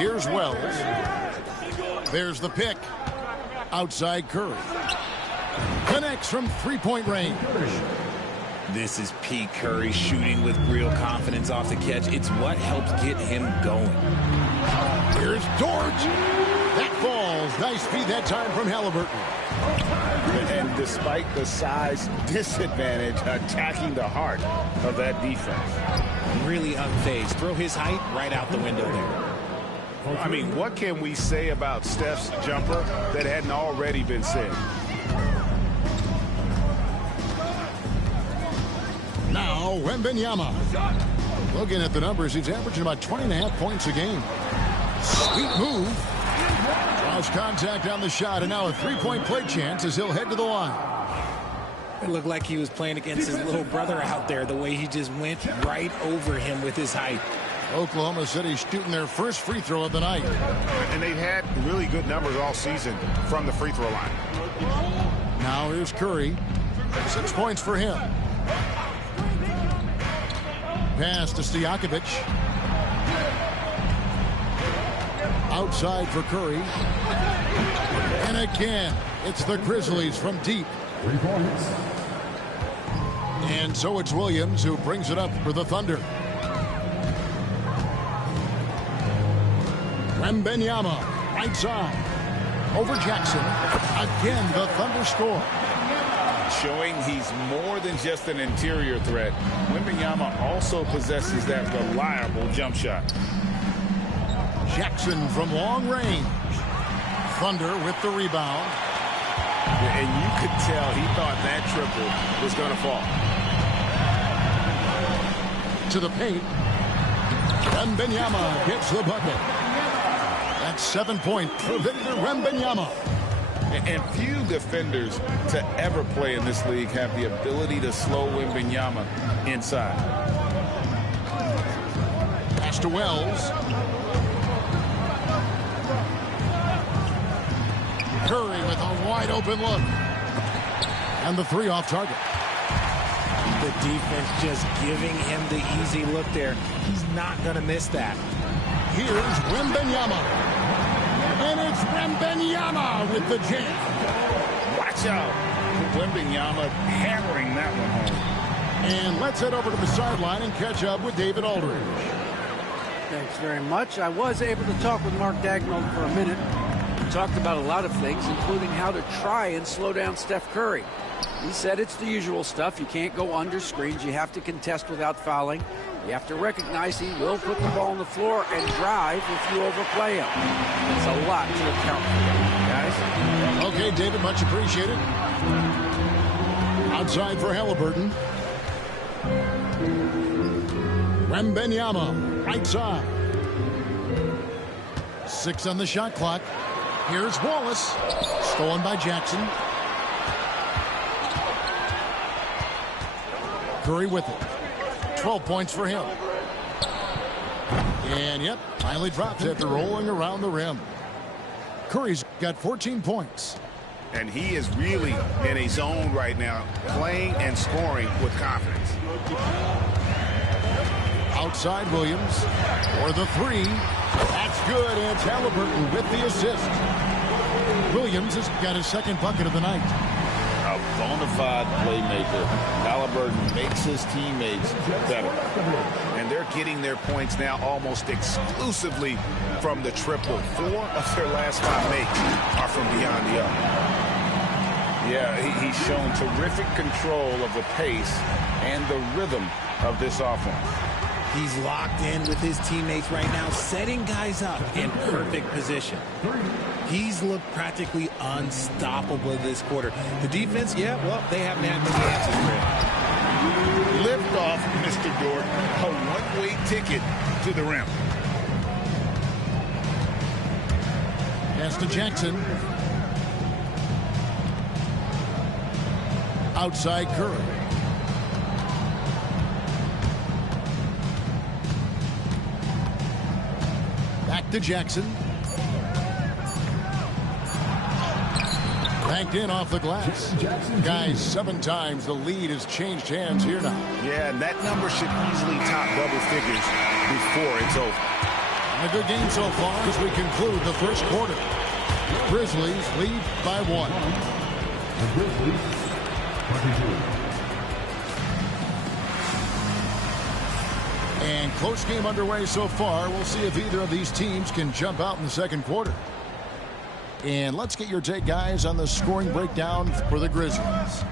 Here's Wells. There's the pick. Outside Curry. Connects from three-point range. This is Pete Curry shooting with real confidence off the catch. It's what helps get him going. Here's George. That falls. Nice feed that time from Halliburton. And despite the size disadvantage, attacking the heart of that defense. Really unfazed. Throw his height right out the window there. I mean, what can we say about Steph's jumper that hadn't already been said? Now, Wembanyama. Looking at the numbers, he's averaging about 20.5 points a game. Sweet move. Draws contact on the shot, and now a three-point play chance as he'll head to the line. It looked like he was playing against his little brother out there, the way he just went right over him with his height. Oklahoma City shooting their first free throw of the night. And they've had really good numbers all season from the free throw line. Now here's Curry. 6 points for him. Pass to Stojakovic. Outside for Curry. And again, it's the Grizzlies from deep. 3 points. And so it's Williams who brings it up for the Thunder. Wembanyama, right side. Over Jackson. Again, the Thunder score. Showing he's more than just an interior threat. Wembanyama also possesses that reliable jump shot. Jackson from long range. Thunder with the rebound. And you could tell he thought that triple was going to fall. To the paint. Wembanyama gets the bucket. That's 7 points for Victor Wembanyama. And few defenders to ever play in this league have the ability to slow Wembanyama inside. Pass to Wells. Curry with a wide open look. And the three off target. The defense just giving him the easy look there. He's not going to miss that. Here's Wembanyama. And it's Wembanyama with the jam. Watch out. Wembanyama hammering that one home. And let's head over to the sideline and catch up with David Aldridge. Thanks very much. I was able to talk with Mark Daigneault for a minute. We talked about a lot of things, including how to try and slow down Steph Curry. He said it's the usual stuff. You can't go under screens. You have to contest without fouling. You have to recognize he will put the ball on the floor and drive if you overplay him. It's a lot to account for, guys. Okay, David, much appreciated. Outside for Halliburton. Wembanyama, right side. 6 on the shot clock. Here's Wallace. Stolen by Jackson. Curry with it. 12 points for him. And, yep, finally drops after rolling around the rim. Curry's got 14 points. And he is really in a zone right now, playing and scoring with confidence. Outside Williams for the three. That's good, and it's Halliburton with the assist. Williams has got his second bucket of the night. A bona fide playmaker. Halliburton makes his teammates better. And they're getting their points now almost exclusively from the triple. 4 of their last 5 makes are from beyond the arc. Yeah, he's shown terrific control of the pace and the rhythm of this offense. He's locked in with his teammates right now, setting guys up in perfect position. He's looked practically unstoppable this quarter. The defense, yeah, well, they haven't had many answers for it. Lift off, Mr. Dort. A one-way ticket to the rim. Pass to Jackson. Outside Curry. Back to Jackson. Banked in off the glass. Guys, 7 times the lead has changed hands here now. Yeah, and that number should easily top double figures before it's over. A good game so far as we conclude the first quarter. Grizzlies lead by 1. The Grizzlies, 22. And close game underway so far. We'll see if either of these teams can jump out in the second quarter. And let's get your take, guys, on the scoring breakdown for the Grizzlies.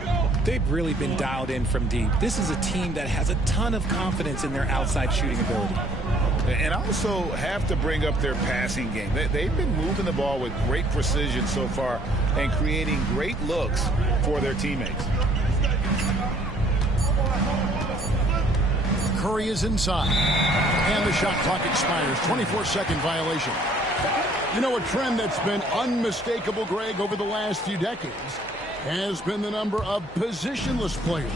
They've really been dialed in from deep. This is a team that has a ton of confidence in their outside shooting ability. And also have to bring up their passing game. They've been moving the ball with great precision so far and creating great looks for their teammates. Curry is inside. And the shot clock expires. 24-second violation. You know, a trend that's been unmistakable, Greg, over the last few decades has been the number of positionless players.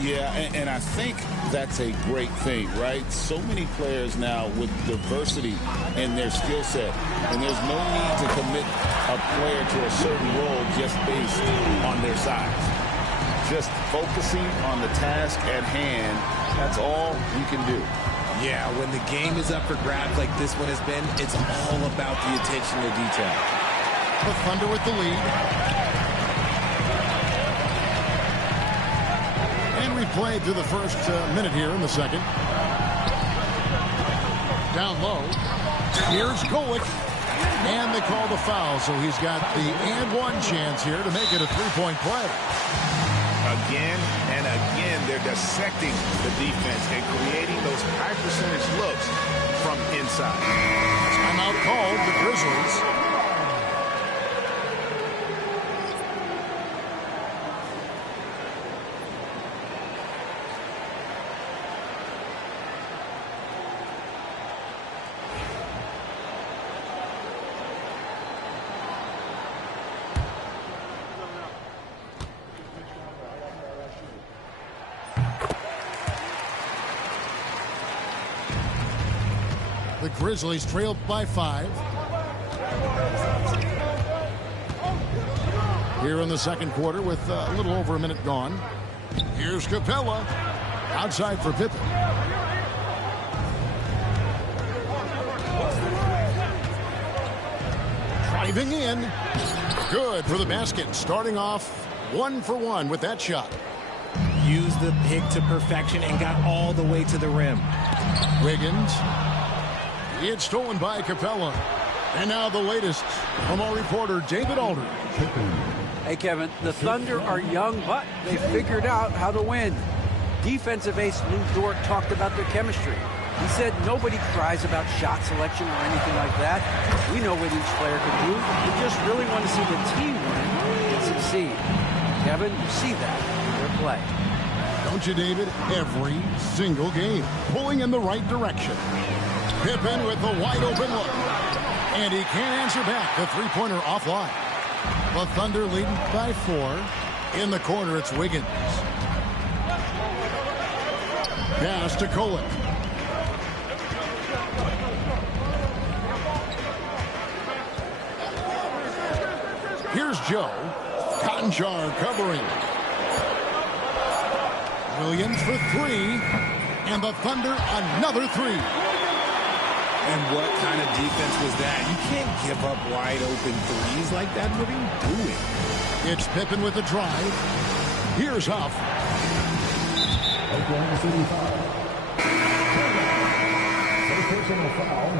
Yeah, and I think that's a great thing, right? So many players now with diversity in their skill set, and there's no need to commit a player to a certain role just based on their size. Just focusing on the task at hand, that's all you can do. Yeah, when the game is up for grabs like this one has been, it's all about the attention to detail. The Thunder with the lead. And we played through the first minute here in the second. Down low. Here's Golick. And they call the foul, so he's got the and one chance here to make it a three-point play. Again and again, they're dissecting the defense and creating those high percentage looks from inside. Timeout called, the Grizzlies. The Grizzlies trailed by 5. Here in the second quarter with a little over a minute gone. Here's Capella. Outside for Pippen. Driving in. Good for the basket. Starting off 1 for 1 with that shot. Used the pick to perfection and got all the way to the rim. Wiggins. It's stolen by Capella. And now the latest from our reporter, David Aldridge. Hey, Kevin, the Thunder are young, but they figured out how to win. Defensive ace Lou Dort talked about their chemistry. He said nobody cries about shot selection or anything like that. We know what each player can do. We just really want to see the team win and succeed. Kevin, you see that in their play. Don't you, David? Every single game. Pulling in the right direction. Pippen with the wide open look. And he can't answer back. The three-pointer offline. The Thunder leading by 4. In the corner, it's Wiggins. Pass to Golick. Here's Joe. Konchar covering. Williams for 3. And the Thunder another 3. And what kind of defense was that? You can't give up wide open threes like that. What are you doing? It's Pippen with the drive. Here's Huff. Oklahoma City foul. First personal foul.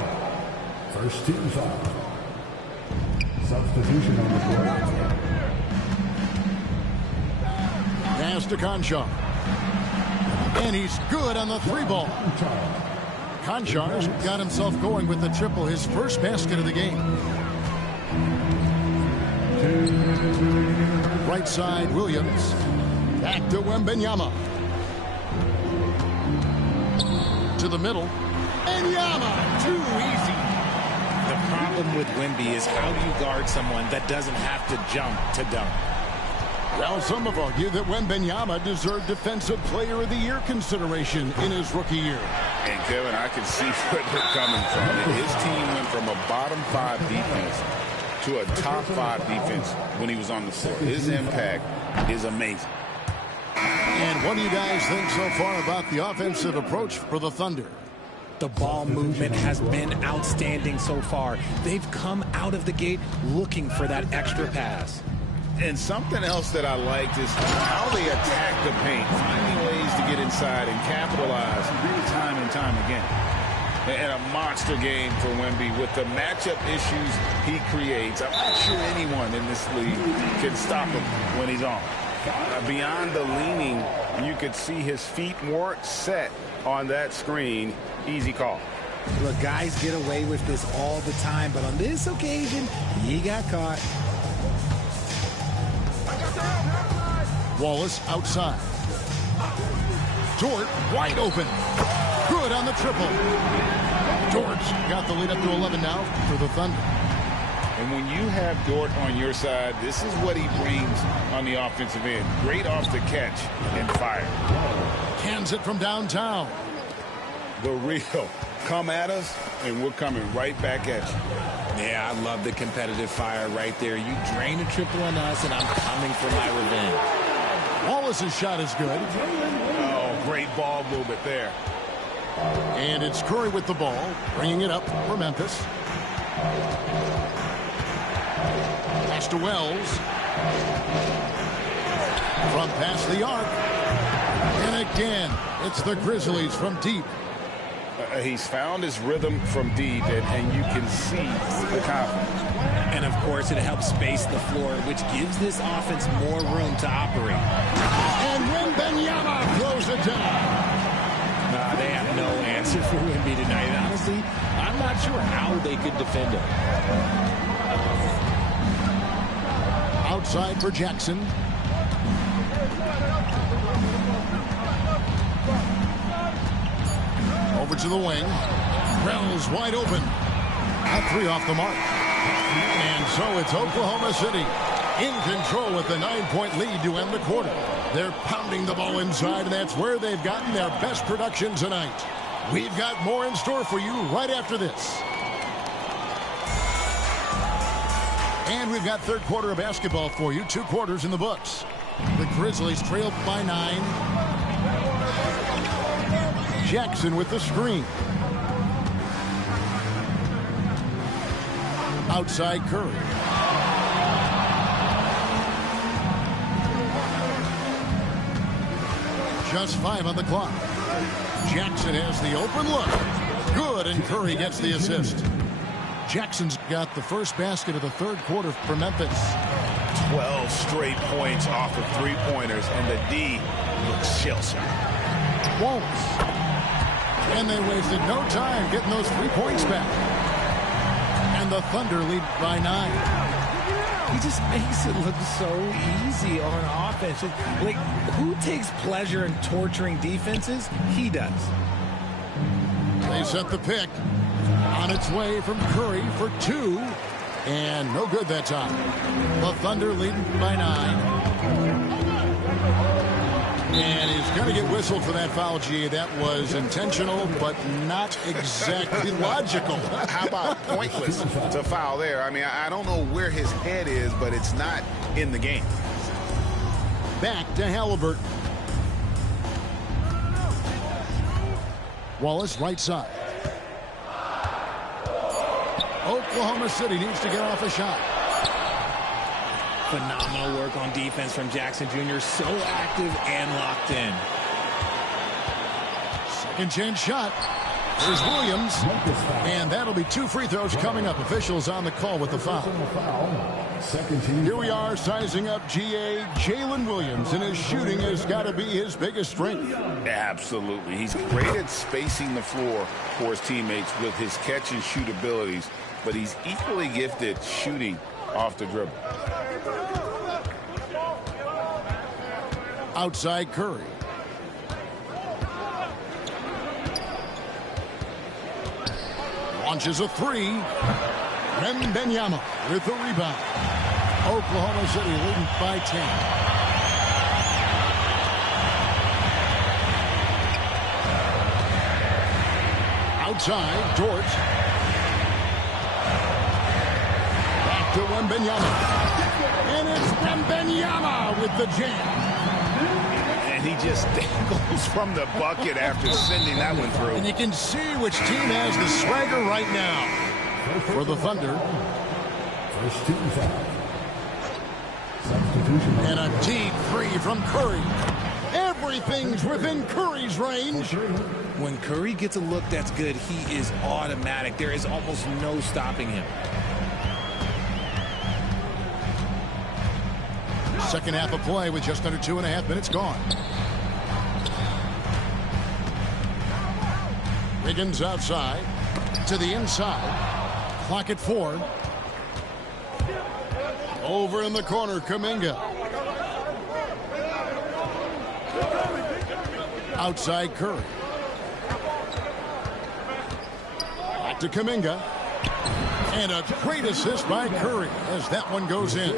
First team foul. Substitution on the court. Pass to Konchar. And he's good on the 3-ball. Konchar's got himself going with the triple, his first basket of the game. Right side, Williams. Back to Wembanyama. To the middle. Wembanyama, too easy. The problem with Wemby is how do you guard someone that doesn't have to jump to dunk? Well, some have argued that Wembanyama deserved Defensive Player of the Year consideration in his rookie year. And, Kevin, I can see where they're coming from. His team went from a bottom 5 defense to a top 5 defense when he was on the floor. His impact is amazing. And what do you guys think so far about the offensive approach for the Thunder? The ball movement has been outstanding so far. They've come out of the gate looking for that extra pass. And something else that I liked is how they attack the paint, finding ways to get inside and capitalize time and time again. And a monster game for Wemby with the matchup issues he creates. I'm not sure anyone in this league can stop him when he's on. Beyond the leaning, you could see his feet weren't set on that screen. Easy call. Look, guys get away with this all the time, but on this occasion, he got caught. Wallace outside. Dort wide open. Good on the triple. Dort's got the lead up to 11 now for the Thunder. And when you have Dort on your side, this is what he brings on the offensive end. Great off the catch and fire. Cans it from downtown. The real. Come at us, and we're coming right back at you. Yeah, I love the competitive fire right there. You drain a triple on us, and I'm coming for my revenge. Wallace's shot is good. Oh, great ball movement there. And it's Curry with the ball, bringing it up for Memphis. Pass to Wells. From past the arc. And again, it's the Grizzlies from deep. He's found his rhythm from deep, and you can see the confidence. And, of course, it helps space the floor, which gives this offense more room to operate. And Wembanyama throws it down. They have no answer for Wemby tonight. Honestly, I'm not sure how they could defend him. Outside for Jackson. Over to the wing. Wells wide open. A three off the mark. And so it's Oklahoma City in control with the 9-point lead to end the quarter. They're pounding the ball inside, and that's where they've gotten their best production tonight. We've got more in store for you right after this. And we've got third quarter of basketball for you. 2 quarters in the books. The Grizzlies trail by 9. Jackson with the screen. Outside Curry. Just 5 on the clock. Jackson has the open look. Good, and Curry gets the assist. Jackson's got the first basket of the third quarter for Memphis. 12 straight points off of three-pointers, and the D looks shell-shocked. Wallace. And they wasted no time getting those 3 points back. And the Thunder lead by 9. He just makes it look so easy on offense. Like, who takes pleasure in torturing defenses? He does. They set the pick. On its way from Curry for 2. And no good that time. The Thunder leading by 9. And he's going to get whistled for that foul, G. That was intentional, but not exactly logical. How about pointless to foul there? I mean, I don't know where his head is, but it's not in the game. Back to Halliburton. Wallace right side. Oklahoma City needs to get off a shot. Phenomenal work on defense from Jackson Jr. So active and locked in. Second chance shot. Here's Williams. And that'll be 2 free throws coming up. Officials on the call with the foul. Here we are sizing up GA Jalen Williams, and his shooting has got to be his biggest strength. Absolutely. He's great at spacing the floor for his teammates with his catch and shoot abilities, but he's equally gifted shooting off the dribble. Outside Curry. Launches a 3. Wembanyama with the rebound. Oklahoma City leading by 10. Outside, Dort. Back to Wembanyama. And it's Wembanyama with the jam. And he just dangles from the bucket after sending that one through. And you can see which team has the swagger right now. For the Thunder. First team foul. Substitution. And a deep three from Curry. Everything's within Curry's range. When Curry gets a look that's good, he is automatic. There is almost no stopping him. Second half of play with just under 2.5 minutes gone. Wiggins outside to the inside. Clock at 4. Over in the corner, Kuminga. Outside Curry. Back to Kuminga. And a great assist by Curry as that one goes in.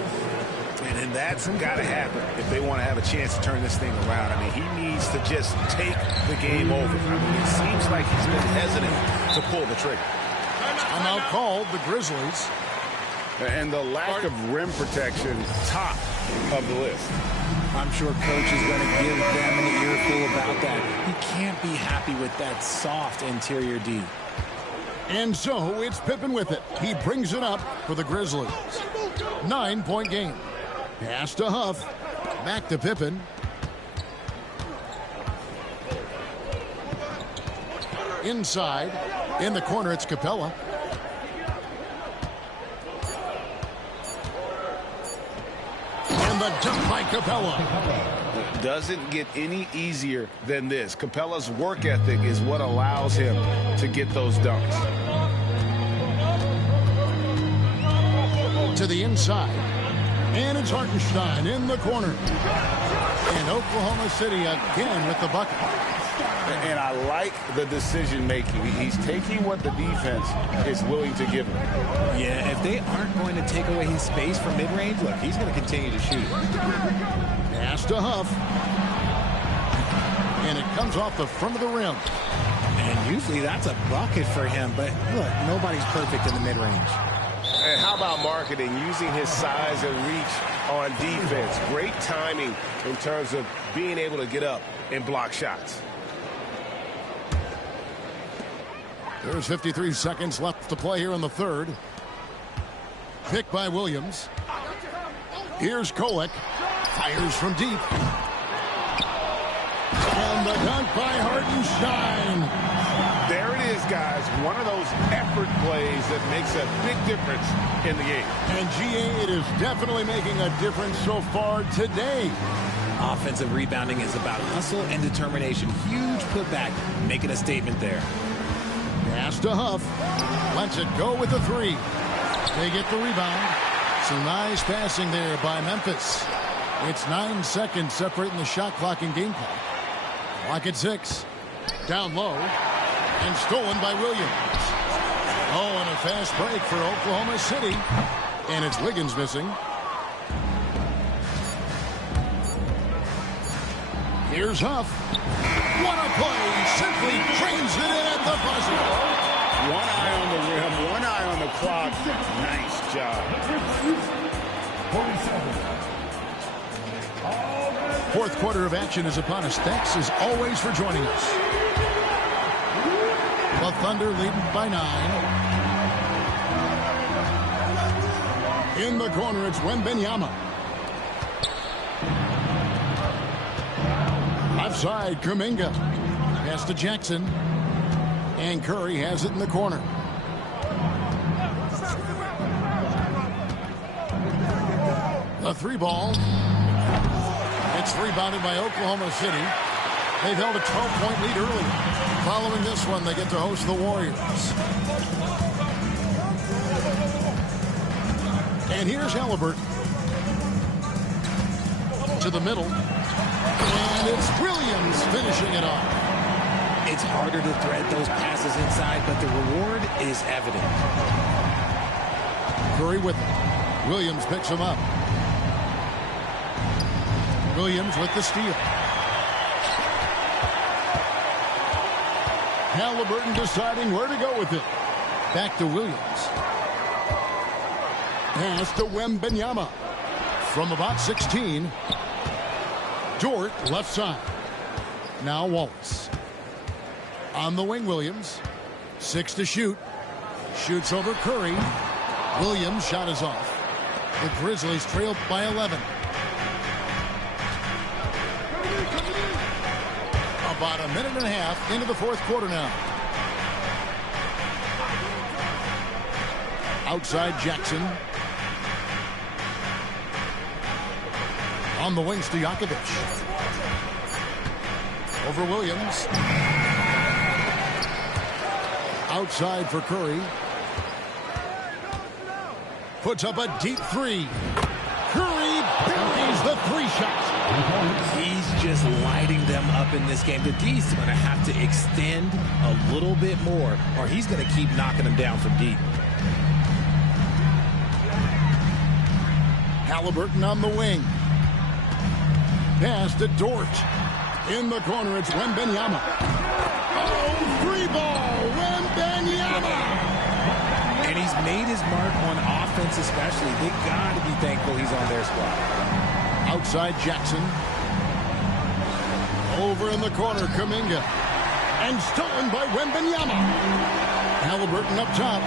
And that's got to happen if they want to have a chance to turn this thing around. I mean, he needs to just take the game over. I mean, it seems like he's been hesitant to pull the trigger. Timeout called the Grizzlies. And the lack of rim protection, top of the list. I'm sure Coach is going to give them an earful about that. He can't be happy with that soft interior D. And so it's Pippen with it. He brings it up for the Grizzlies. 9-point game. Pass to Huff. Back to Pippen. Inside. In the corner, it's Capella. And the dunk by Capella. It doesn't get any easier than this. Capella's work ethic is what allows him to get those dunks. To the inside. And it's Hartenstein in the corner. And Oklahoma City again with the bucket. And I like the decision-making. He's taking what the defense is willing to give him. Yeah, if they aren't going to take away his space from mid-range, look, he's going to continue to shoot. Pass to Huff. And it comes off the front of the rim. And usually that's a bucket for him. But look, nobody's perfect in the mid-range. And how about marketing, using his size and reach on defense? Great timing in terms of being able to get up and block shots. There's 53 seconds left to play here in the third. Pick by Williams. Here's Kolek. Fires from deep. And the dunk by Hartenstein. There it is, guys. One of those effort plays that makes a big difference in the game. And GA, it is definitely making a difference so far today. Offensive rebounding is about hustle and determination. Huge putback, making a statement there. Pass to Huff. Lets it go with the three. They get the rebound. Some nice passing there by Memphis. It's 9 seconds separating the shot clock and game clock. Clock at 6. Down low. And stolen by Williams. Oh, and a fast break for Oklahoma City. And it's Wiggins missing. Here's Huff. What a play. Simply trains it in at the buzzer. One eye on the rim, one eye on the clock. Nice job. 47. Fourth quarter of action is upon us. Thanks as always for joining us. The Thunder leading by 9. In the corner, it's Wembanyama. Left side, Kuminga. Pass to Jackson. And Curry has it in the corner. The three ball. It's rebounded by Oklahoma City. They've held a 12-point lead early. Following this one, they get to host the Warriors. And here's Halliburton. To the middle. And it's Williams finishing it off. It's harder to thread those passes inside, but the reward is evident. Curry with it. Williams picks him up. Williams with the steal. Halliburton deciding where to go with it. Back to Williams. Pass to Wembanyama. From about 16. Dort left side. Now Wallace. On the wing, Williams. 6 to shoot. Shoots over Curry. Williams' shot is off. The Grizzlies trail by 11. About a minute and a half into the fourth quarter now. Outside Jackson. On the wing, Stojakovic. Over Williams. Outside for Curry. Puts up a deep three. Curry buries the 3 shots. He's just lighting them up in this game. The D's going to have to extend a little bit more, or he's going to keep knocking them down from deep. Halliburton on the wing. Pass to Dort. In the corner, it's Wembanyama. Oh, 3-ball, Wembanyama! And he's made his mark on offense especially. They got to be thankful he's on their squad. Outside Jackson. Over in the corner, Kuminga. And stolen by Wembanyama. Halliburton up top.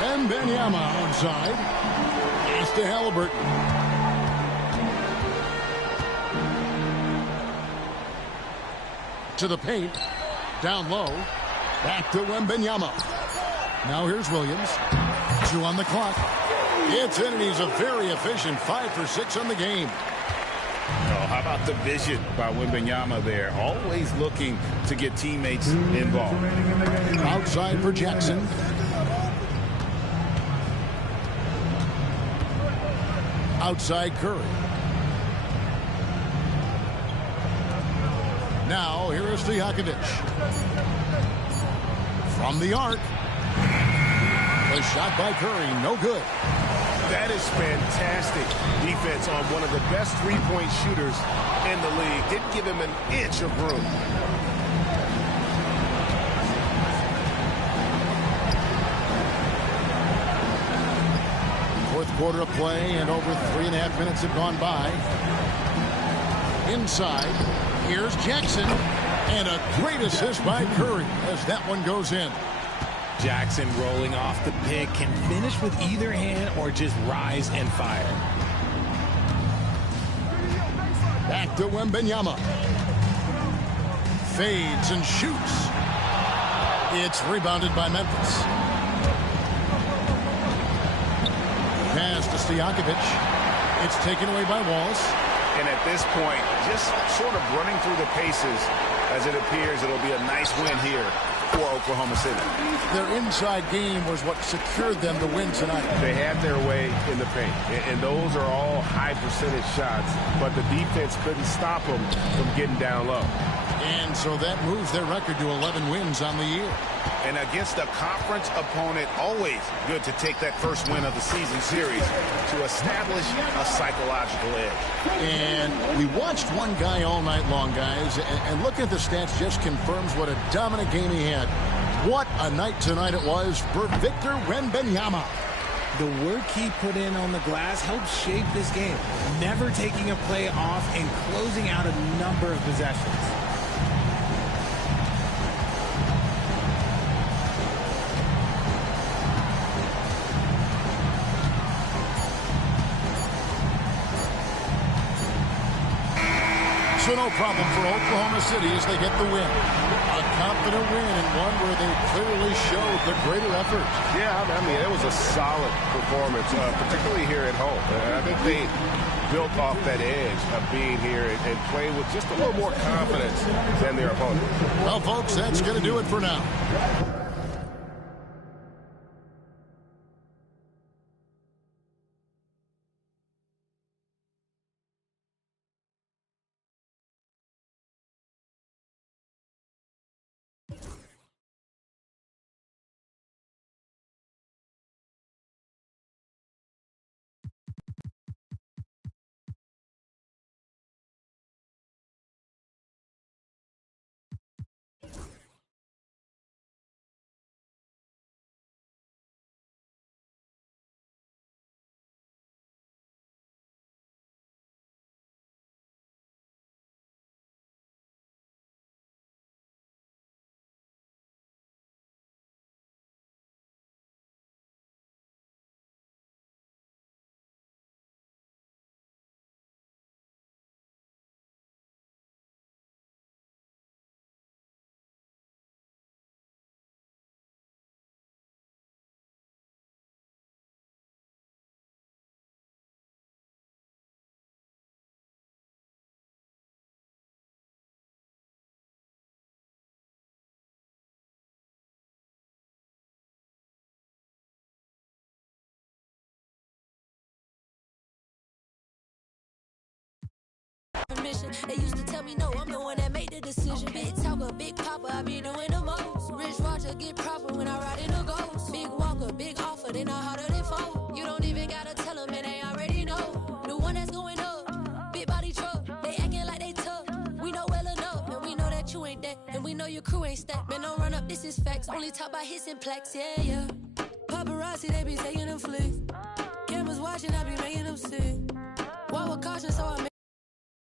Wembanyama outside. Pass to Halliburton. To the paint. Down low. Back to Wembanyama. Now here's Williams. 2 on the clock. It's in, and he's a very efficient 5 for 6 on the game. Oh, how about the vision by Wembanyama there? Always looking to get teammates involved. Outside for Jackson. Outside Curry. Now, here is Stojakovic. From the arc. The shot by Curry, no good. That is fantastic defense on one of the best three-point shooters in the league. Didn't give him an inch of room. Fourth quarter of play, and over 3.5 minutes have gone by. Inside, here's Jackson. And a great assist by Curry as that one goes in. Jackson rolling off the pick, can finish with either hand or just rise and fire. Back to Wembanyama. Fades and shoots. It's rebounded by Memphis. Pass to Stojakovic. It's taken away by Wallace. And at this point, just sort of running through the paces, as it appears it'll be a nice win here for Oklahoma City. Their inside game was what secured them to win tonight. They had their way in the paint, and those are all high percentage shots, but the defense couldn't stop them from getting down low. And so that moves their record to 11 wins on the year. And against a conference opponent, always good to take that first win of the season series to establish a psychological edge. And we watched one guy all night long, guys, and looking at the stats just confirms what a dominant game he had. What a night tonight it was for Victor Wembanyama. The work he put in on the glass helped shape this game, never taking a play off and closing out a number of possessions. So no problem for Oklahoma City as they get the win. A confident win and one where they clearly showed the greater effort. Yeah, I mean, it was a solid performance, particularly here at home. I think they built off that edge of being here and playing with just a little more confidence than their opponent. Well, folks, that's going to do it for now. different mission. They used to tell me no, I'm the one that made the decision. Big talker, big papa, I be doing the most. Rich Roger get proper when I ride in a ghost. Big walker, big offer, they not harder than foe. You don't even gotta tell them and they already know. The one that's going up, big body truck. They acting like they tough. We know well enough, and we know that you ain't that. And we know your crew ain't stacked. Man, don't run up, this is facts. Only talk about hits and plaques, yeah, yeah. Paparazzi, they be saying